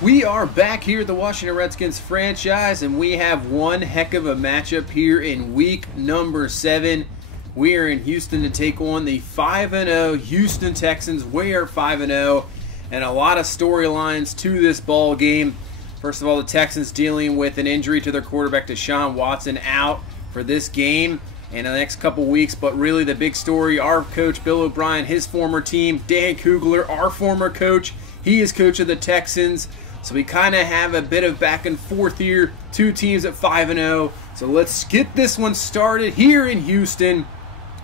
We are back here at the Washington Redskins franchise, and we have one heck of a matchup here in week number 7. We are in Houston to take on the 5-0 Houston Texans. We are 5-0, and a lot of storylines to this ball game. First of all, the Texans dealing with an injury to their quarterback, Deshaun Watson, out for this game and the next couple weeks. But really the big story, our coach, Bill O'Brien, his former team, Dan Kugler, our former coach, he is coach of the Texans. So we kind of have a bit of back and forth here. Two teams at 5-0. So let's get this one started here in Houston.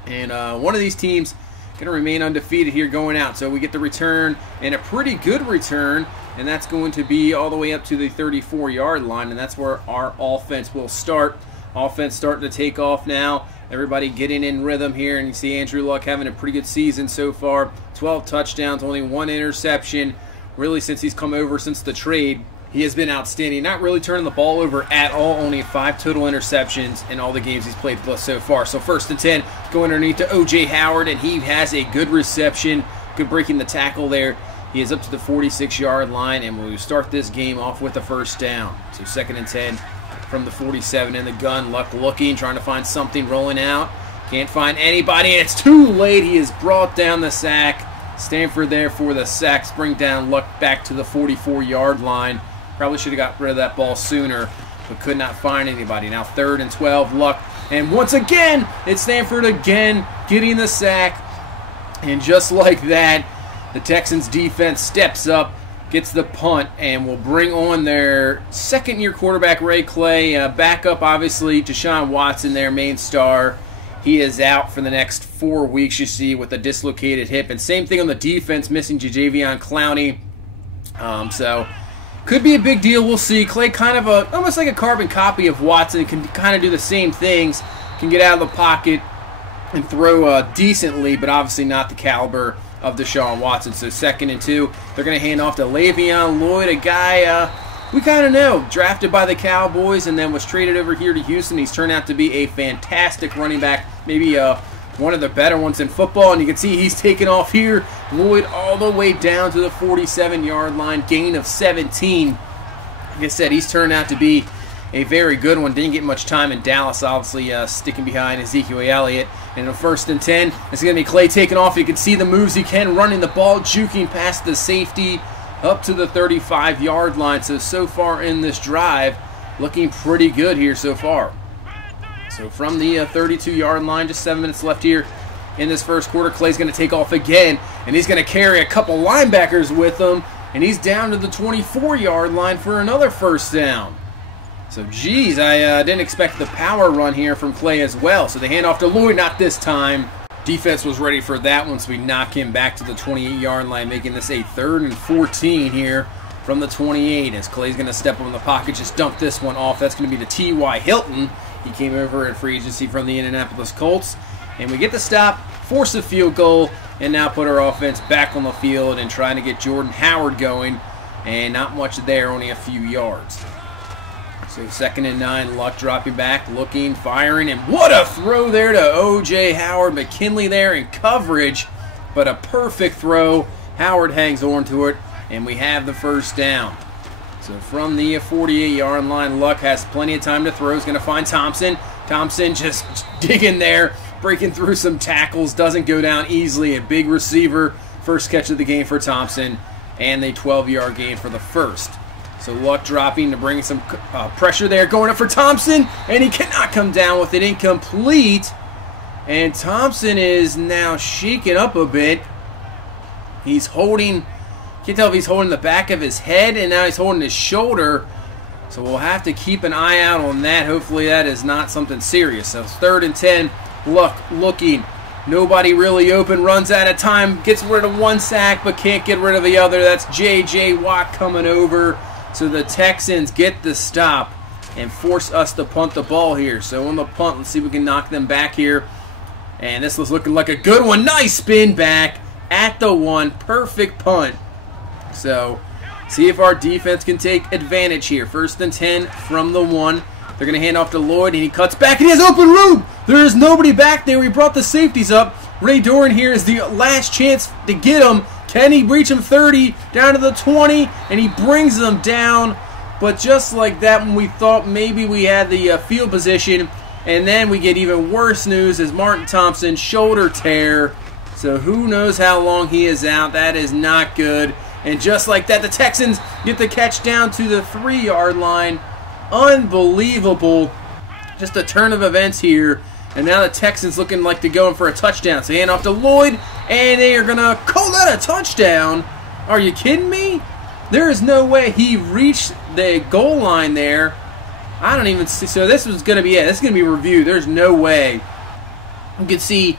And one of these teams going to remain undefeated here going out. So we get the return, and a pretty good return. And that's going to be all the way up to the 34-yard line. And that's where our offense will start. Offense starting to take off now. Everybody getting in rhythm here. And you see Andrew Luck having a pretty good season so far. 12 touchdowns, only 1 interception. Really, since he's come over since the trade, he has been outstanding. Not really turning the ball over at all. Only 5 total interceptions in all the games he's played with us so far. So 1st and 10, go underneath to O.J. Howard, and he has a good reception. Good breaking the tackle there. He is up to the 46-yard line, and we'll start this game off with a 1st down. So 2nd and 10 from the 47 in the gun. Luck looking, trying to find something, rolling out. Can't find anybody, and it's too late. He has brought down the sack. Stanford there for the sack. Bring down Luck back to the 44-yard line. Probably should have got rid of that ball sooner, but could not find anybody. Now 3rd and 12, Luck. And once again, it's Stanford again getting the sack. And just like that, the Texans defense steps up, gets the punt, and will bring on their second-year quarterback, Ray Clay. Backup, obviously, Deshaun Watson, their main star. He is out for the next 4 weeks, you see, with a dislocated hip. And same thing on the defense, missing Jadeveon Clowney. So, could be a big deal. We'll see. Clay kind of almost like a carbon copy of Watson. Can kind of do the same things. Can get out of the pocket and throw decently, but obviously not the caliber of Deshaun Watson. So 2nd and 2. They're going to hand off to Le'Veon Lloyd, a guy we kind of know, drafted by the Cowboys and then was traded over here to Houston. He's turned out to be a fantastic running back, maybe one of the better ones in football. And you can see he's taken off here. Lloyd all the way down to the 47-yard line, gain of 17. Like I said, he's turned out to be a very good one. Didn't get much time in Dallas, obviously sticking behind Ezekiel Elliott. And the 1st and 10, it's going to be Clay taking off. You can see the moves he can, running the ball, juking past the safety, up to the 35-yard line. So far in this drive, looking pretty good here so far. So from the 32-yard line, just 7 minutes left here in this first quarter. Clay's going to take off again, and he's going to carry a couple linebackers with him, and he's down to the 24-yard line for another 1st down. So, geez, I didn't expect the power run here from Clay as well. So they hand off to Lloyd, not this time. Defense was ready for that one, so we knock him back to the 28-yard line, making this a 3rd and 14 here from the 28. As Clay's going to step up in the pocket, just dump this one off. That's going to be to T.Y. Hilton. He came over in free agency from the Indianapolis Colts. And we get the stop, force a field goal, and now put our offense back on the field and trying to get Jordan Howard going. And not much there, only a few yards. So 2nd and 9, Luck dropping back, looking, firing, and what a throw there to O.J. Howard. McKinley there in coverage, but a perfect throw. Howard hangs on to it, and we have the 1st down. So from the 48-yard line, Luck has plenty of time to throw. He's going to find Thompson. Thompson just digging there, breaking through some tackles, doesn't go down easily. A big receiver, first catch of the game for Thompson, and a 12-yard gain for the 1st. So Luck dropping to bring some pressure there, going up for Thompson, and he cannot come down with it, incomplete. And Thompson is now shaken up a bit. He's holding, can't tell if he's holding the back of his head, and now he's holding his shoulder. So we'll have to keep an eye out on that. Hopefully that is not something serious. So 3rd and 10, Luck looking. Nobody really open, runs out of time, gets rid of one sack, but can't get rid of the other. That's J.J. Watt coming over. So the Texans get the stop and force us to punt the ball here. So on the punt, let's see if we can knock them back here. And this was looking like a good one. Nice spin back at the 1. Perfect punt. So see if our defense can take advantage here. 1st and 10 from the 1. They're going to hand off to Lloyd, and he cuts back, and he has open room. There is nobody back there. We brought the safeties up. Ray Doran here is the last chance to get him. Can he reach him 30, down to the 20, and he brings them down. But just like that, when we thought maybe we had the field position, and then we get even worse news as Martin Thompson, shoulder tear. So who knows how long he is out. That is not good. And just like that, the Texans get the catch down to the 3-yard line. Unbelievable. Just a turn of events here. And now the Texans looking like to go in for a touchdown. So hand off to Lloyd, and they are going to call that a touchdown. Are you kidding me? There is no way he reached the goal line there. I don't even see. So this was going to be it. This is going to be reviewed. There's no way. You can see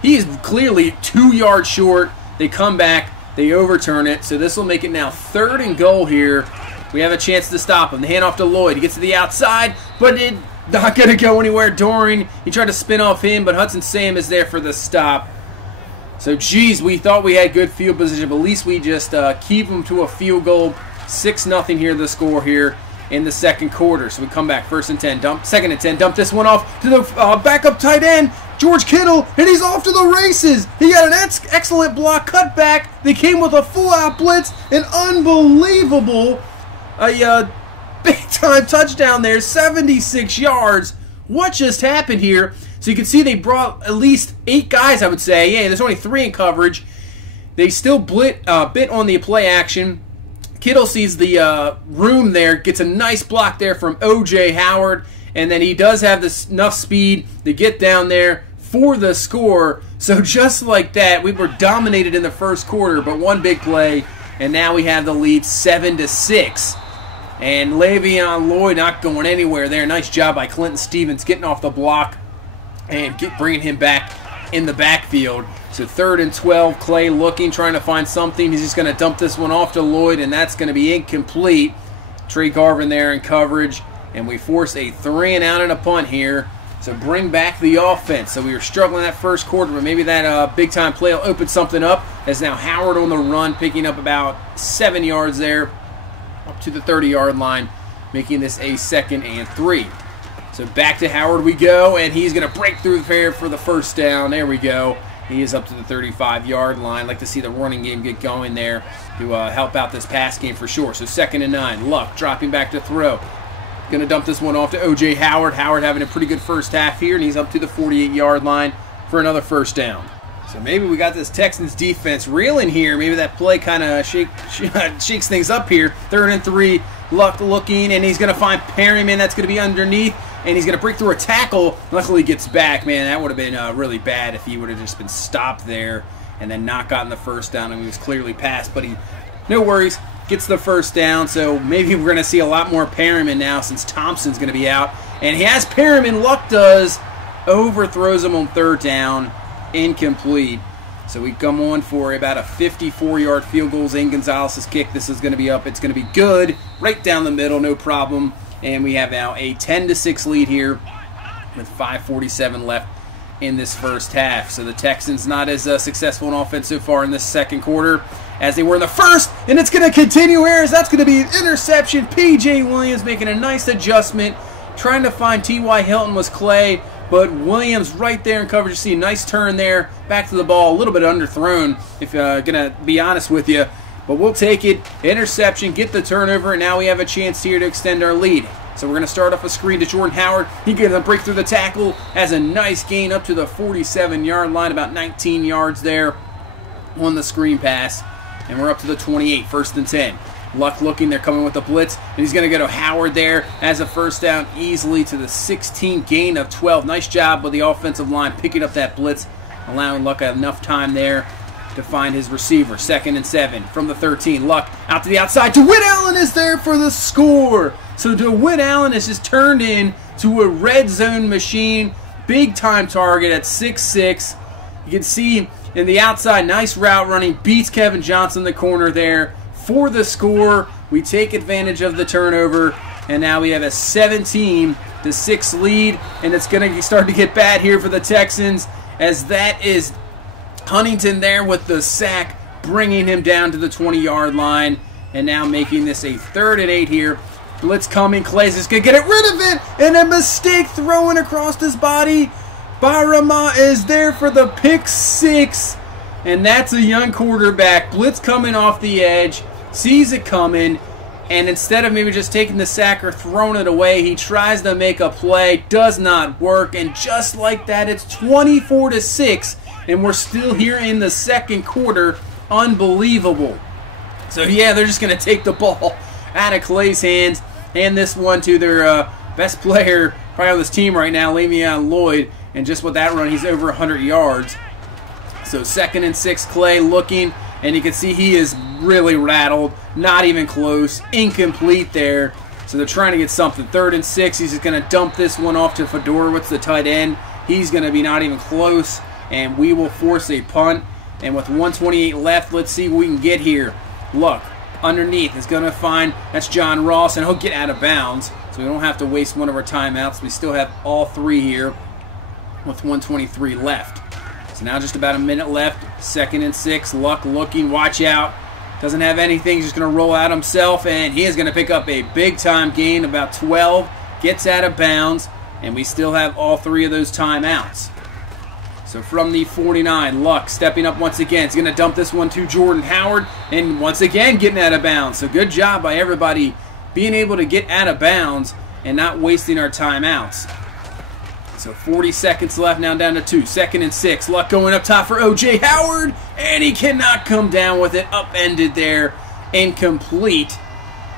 he is clearly 2 yards short. They come back. They overturn it. So this will make it now 3rd and goal here. We have a chance to stop him. The handoff to Lloyd. He gets to the outside, but it's not going to go anywhere. Doring, he tried to spin off him, but Hudson Sam is there for the stop. So, geez, we thought we had good field position, but at least we just keep them to a field goal. 6-0 here, the score here in the second quarter. So we come back, 1st and 10, second and 10, dump this one off to the backup tight end, George Kittle, and he's off to the races. He got an excellent block, cut back. They came with a full-out blitz, an unbelievable, big-time touchdown there, 76 yards. What just happened here? So you can see they brought at least 8 guys, I would say. Yeah, there's only 3 in coverage. They still bit on the play action. Kittle sees the room there, gets a nice block there from O.J. Howard, and then he does have enough speed to get down there for the score. So just like that, we were dominated in the first quarter, but one big play, and now we have the lead 7-6. And Le'Veon Lloyd not going anywhere there. Nice job by Clinton Stevens getting off the block and bringing him back in the backfield. So 3rd and 12, Clay looking, trying to find something. He's just going to dump this one off to Lloyd, and that's going to be incomplete. Trey Garvin there in coverage, and we force a 3-and-out and a punt here. So bring back the offense. So we were struggling that first quarter, but maybe that big-time play will open something up. As now Howard on the run, picking up about 7 yards there, up to the 30-yard line, making this a 2nd and 3. So back to Howard we go, and he's going to break through there for the first down. There we go. He is up to the 35-yard line. Like to see the running game get going there to help out this pass game for sure. So 2nd and 9. Luck dropping back to throw. Going to dump this one off to O.J. Howard. Howard having a pretty good first half here, and he's up to the 48-yard line for another first down. So maybe we got this Texans defense reeling here. Maybe that play kind of shakes things up here. 3rd and 3. Luck looking, and he's going to find Perryman. That's going to be underneath. And he's going to break through a tackle. Luckily, he gets back. Man, that would have been really bad if he would have just been stopped there and then not gotten the first down. And he was clearly passed, but no worries, gets the first down. So maybe we're going to see a lot more Perryman now since Thompson's going to be out. And he has Perryman. Luck does. Overthrows him on 3rd down. Incomplete. So we come on for about a 54-yard field goal. Zane Gonzalez's kick. This is going to be up. It's going to be good. Right down the middle, no problem. And we have now a 10-6 lead here with 5:47 left in this first half. So the Texans not as successful in offense so far in this second quarter as they were in the first. And it's going to continue here as that's going to be an interception. P.J. Williams making a nice adjustment. Trying to find T.Y. Hilton was Clay. But Williams right there in coverage. You see a nice turn there. Back to the ball. A little bit underthrown, if I'm going to be honest with you. But we'll take it. Interception, get the turnover, and now we have a chance here to extend our lead. So we're going to start off a screen to Jordan Howard. He gets a break through the tackle. Has a nice gain up to the 47-yard line, about 19 yards there on the screen pass. And we're up to the 28, 1st and 10. Luck looking, they're coming with the blitz, and he's going to go to Howard there as a first down easily to the 16, gain of 12. Nice job with the offensive line picking up that blitz, allowing Luck enough time there to find his receiver. 2nd and 7 from the 13. Luck out to the outside. DeWitt Allen is there for the score. So DeWitt Allen has just turned into a red zone machine. Big time target at 6'6". You can see in the outside, nice route running. Beats Kevin Johnson in the corner there for the score. We take advantage of the turnover, and now we have a 17-6 lead, and it's going to start to get bad here for the Texans, as that is Huntington there with the sack, bringing him down to the 20-yard line, and now making this a 3rd and 8 here. Blitz coming, Clay's just going to get rid of it, and a mistake throwing across his body. Barama is there for the pick 6. And that's a young quarterback. Blitz coming off the edge, sees it coming, and instead of maybe just taking the sack or throwing it away, he tries to make a play, does not work, and just like that, it's 24-6, and we're still here in the second quarter. Unbelievable. So yeah, they're just going to take the ball out of Clay's hands, hand this one to their best player probably on this team right now, Le'Veon Lloyd, and just with that run, he's over 100 yards. So 2nd and 6, Clay looking, and you can see he is really rattled, not even close, incomplete there. So they're trying to get something. 3rd and 6, he's just going to dump this one off to Fedorowicz, the tight end. He's going to be not even close, and we will force a punt. And with 1:28 left, let's see what we can get here. Look, underneath is going to find, that's John Ross, and he'll get out of bounds. So we don't have to waste one of our timeouts. We still have all 3 here with 1:23 left. So now just about a minute left. 2nd and 6, Luck looking, watch out. Doesn't have anything, just going to roll out himself, and he is going to pick up a big-time gain, about 12. Gets out of bounds, and we still have all 3 of those timeouts. So from the 49, Luck stepping up once again. He's going to dump this one to Jordan Howard, and once again getting out of bounds. So good job by everybody being able to get out of bounds and not wasting our timeouts. So 40 seconds left, now down to 2. 2nd and 6, Luck going up top for O.J. Howard, and he cannot come down with it. Upended there, incomplete.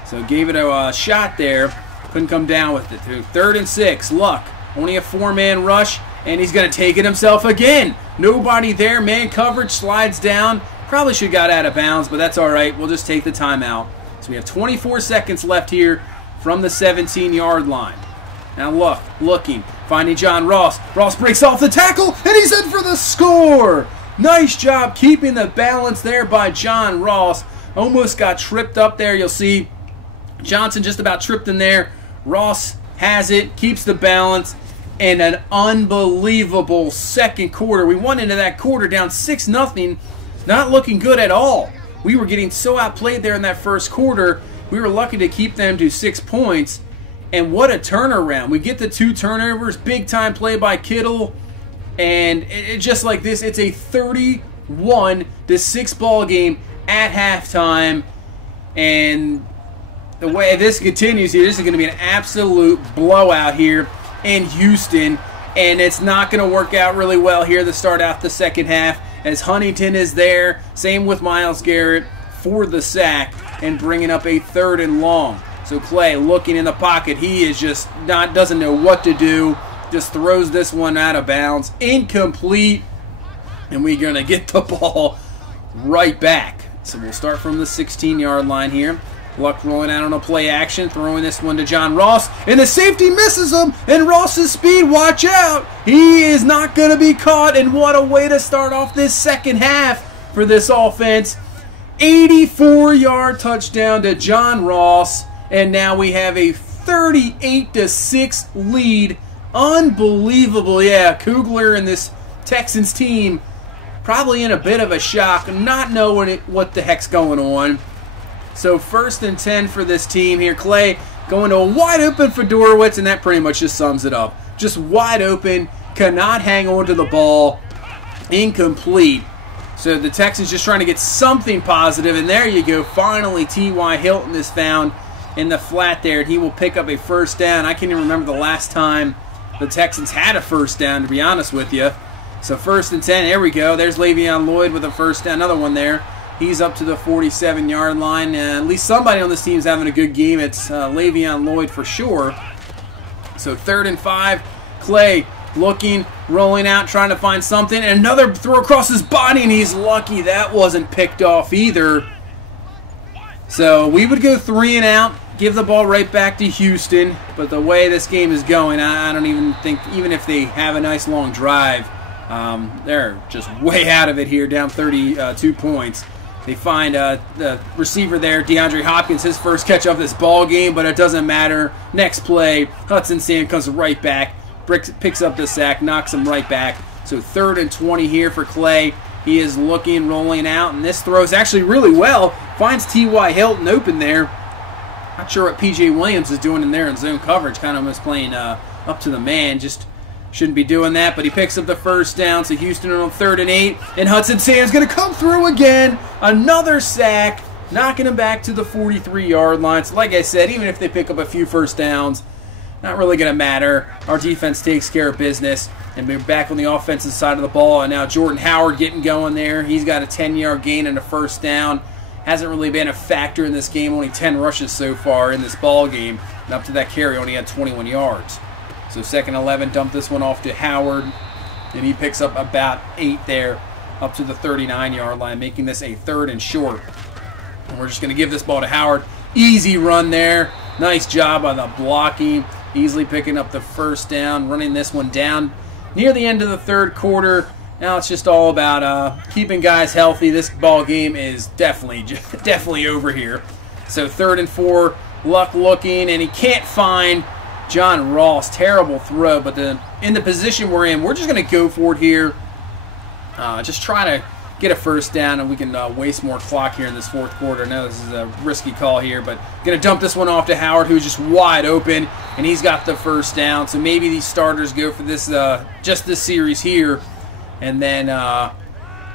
So gave it a shot there, couldn't come down with it. 3rd and 6, Luck, only a 4-man rush, and he's going to take it himself again. Nobody there, man coverage, slides down. Probably should have got out of bounds, but that's all right. We'll just take the timeout. So we have 24 seconds left here from the 17-yard line. Now Luck looking, finding John Ross. Ross breaks off the tackle, and he's in for the score. Nice job keeping the balance there by John Ross. Almost got tripped up there. You'll see Johnson just about tripped in there. Ross has it, keeps the balance, and an unbelievable second quarter. We went into that quarter down 6-0, not looking good at all. We were getting so outplayed there in that first quarter. We were lucky to keep them to 6 points. And what a turnaround. We get the 2 turnovers, big-time play by Kittle, and just like this, it's a 31-6 ball game at halftime. And the way this continues here, this is going to be an absolute blowout here in Houston, and it's not going to work out really well here to start out the second half, as Huntington is there, same with Myles Garrett, for the sack and bringing up a 3rd and long. So Clay looking in the pocket, he is just doesn't know what to do, just throws this one out of bounds, incomplete, and we're going to get the ball right back. So we'll start from the 16-yard line here. Luck rolling out on a play action, throwing this one to John Ross, and the safety misses him, and Ross's speed, watch out! He is not going to be caught, and what a way to start off this second half for this offense. 84-yard touchdown to John Ross, and now we have a 38-6 lead. Unbelievable. Yeah, Kugler and this Texans team probably in a bit of a shock, not knowing what the heck's going on. So 1st and 10 for this team here. Clay going to a wide open Fedorowicz, and that pretty much just sums it up. Just wide open, cannot hang on to the ball, incomplete. So the Texans just trying to get something positive, and there you go. Finally, T.Y. Hilton is found in the flat there, and he will pick up a 1st down. I can't even remember the last time the Texans had a 1st down, to be honest with you. So 1st and 10, there we go. There's Le'Veon Lloyd with a 1st down, another one there. He's up to the 47-yard line. At least somebody on this team is having a good game. It's Le'Veon Lloyd for sure. So 3rd and 5. Clay looking, rolling out, trying to find something. And another throw across his body, and he's lucky that wasn't picked off either. So we would go 3 and out, give the ball right back to Houston. But the way this game is going, I don't even think, even if they have a nice long drive, they're just way out of it here, down 32 points. They find the receiver there, DeAndre Hopkins, his first catch of this ball game, but it doesn't matter. Next play, Hudson Sand comes right back, picks up the sack, knocks him right back. So 3rd and 20 here for Clay. He is looking, rolling out, and this throws actually really well. Finds T.Y. Hilton open there. Not sure what P.J. Williams is doing in there in zone coverage. Kind of was playing up to the man. Just Shouldn't be doing that, but he picks up the first down. So Houston on 3rd and 8. And Hudson Sam's going to come through again. Another sack, knocking him back to the 43-yard line. So like I said, even if they pick up a few first downs, not really going to matter. Our defense takes care of business. And we're back on the offensive side of the ball. And now Jordan Howard getting going there. He's got a 10-yard gain and a first down. Hasn't really been a factor in this game. Only 10 rushes so far in this ball game. And up to that carry, only had 21 yards. So 2nd and 11, dump this one off to Howard. And he picks up about 8 there up to the 39-yard line, making this a 3rd and short. And we're just going to give this ball to Howard. Easy run there. Nice job by the blocking. Easily picking up the first down, running this one down near the end of the 3rd quarter. Now it's just all about keeping guys healthy. This ball game is definitely over here. So 3rd and 4, Luck looking, and he can't find John Ross. Terrible throw, but in the position we're in, we're just going to go for it here. Just try to get a first down, and we can waste more clock here in this 4th quarter. I know this is a risky call here, but going to dump this one off to Howard, who's just wide open, and he's got the first down. So maybe these starters go for this, just this series here, and then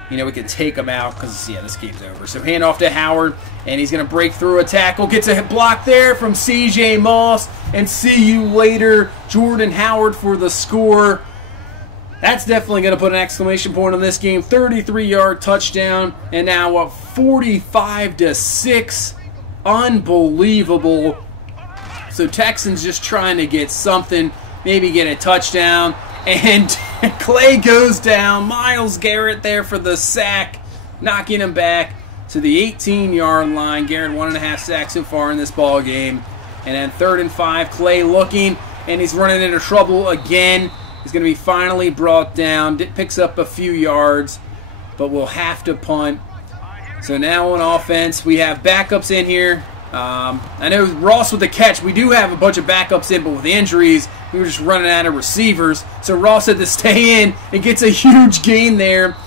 we can take them out because, this game's over. So hand off to Howard, and he's going to break through a tackle. Gets a block there from C.J. Moss, and see you later, Jordan Howard for the score. That's definitely going to put an exclamation point on this game. 33-yard touchdown, and now up 45-6. Unbelievable. So Texans just trying to get something, maybe get a touchdown. And Clay goes down. Myles Garrett there for the sack, knocking him back to the 18-yard line. Garrett 1.5 sacks so far in this ball game. And then 3rd and 5, Clay looking, and he's running into trouble again. He's going to be finally brought down. Picks up a few yards, but we'll have to punt. So now on offense, we have backups in here. I know Ross with the catch. We do have a bunch of backups in, but with injuries, we were just running out of receivers. So Ross had to stay in and gets a huge gain there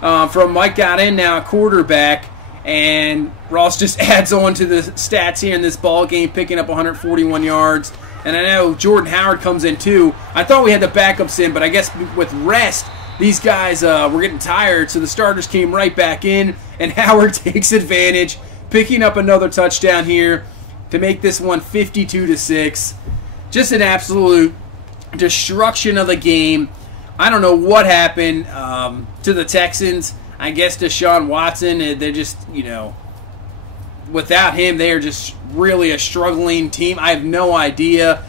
from Mike got in now, quarterback. And Ross just adds on to the stats here in this ball game, picking up 141 yards. And I know Jordan Howard comes in too. I thought we had the backups in, but I guess with rest, these guys were getting tired, so the starters came right back in, and Howard takes advantage, picking up another touchdown here to make this one 52-6. Just an absolute destruction of the game. I don't know what happened to the Texans. I guess Deshaun Watson, they're just, without him, they are just really a struggling team. I have no idea.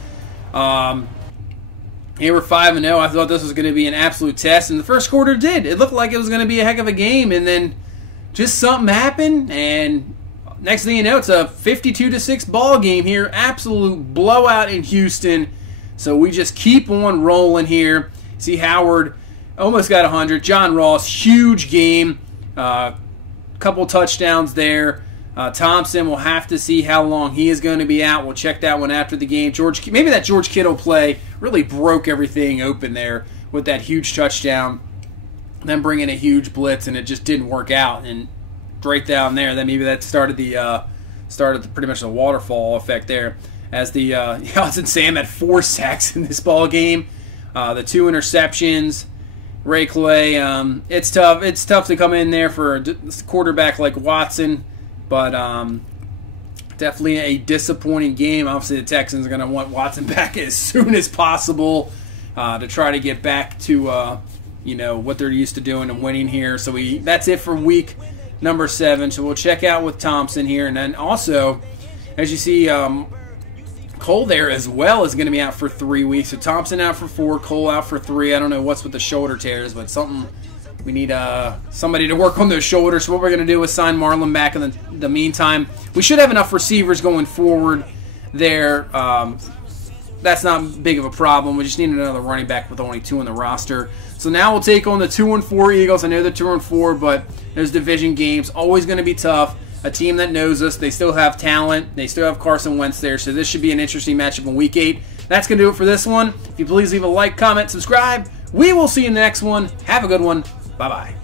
They were 5-0. I thought this was going to be an absolute test, and the first quarter did. It looked like it was going to be a heck of a game, and then just something happened, and next thing you know, it's a 52-6 ball game here. Absolute blowout in Houston. So we just keep on rolling here. See Howard almost got 100. John Ross, huge game. Couple touchdowns there. Thompson, will have to see how long he is going to be out. We'll check that one after the game. Maybe that George Kittle play really broke everything open there with that huge touchdown. Then bringing a huge blitz, and it just didn't work out. And right down there, then maybe that started pretty much the waterfall effect there. As the Hudson Sam had 4 sacks in this ball game, the 2 interceptions. Ray Clay, it's tough. It's tough to come in there for a quarterback like Watson. But definitely a disappointing game. Obviously, the Texans are going to want Watson back as soon as possible to try to get back to what they're used to doing and winning here. So that's it for week number 7. So we'll check out with Thompson here, and then also, as you see, Cole there as well is going to be out for 3 weeks. So Thompson out for 4, Cole out for 3. I don't know what's with the shoulder tears, but something. We need somebody to work on those shoulders. So what we're going to do is sign Marlon back in the meantime. We should have enough receivers going forward there. That's not big of a problem. We just need another running back with only 2 on the roster. So now we'll take on the 2-4 Eagles. I know they're 2-4, but those division games, always going to be tough. A team that knows us. They still have talent. They still have Carson Wentz there. So this should be an interesting matchup in Week 8. That's going to do it for this one. If you please leave a like, comment, subscribe. We will see you in the next one. Have a good one. Bye-bye.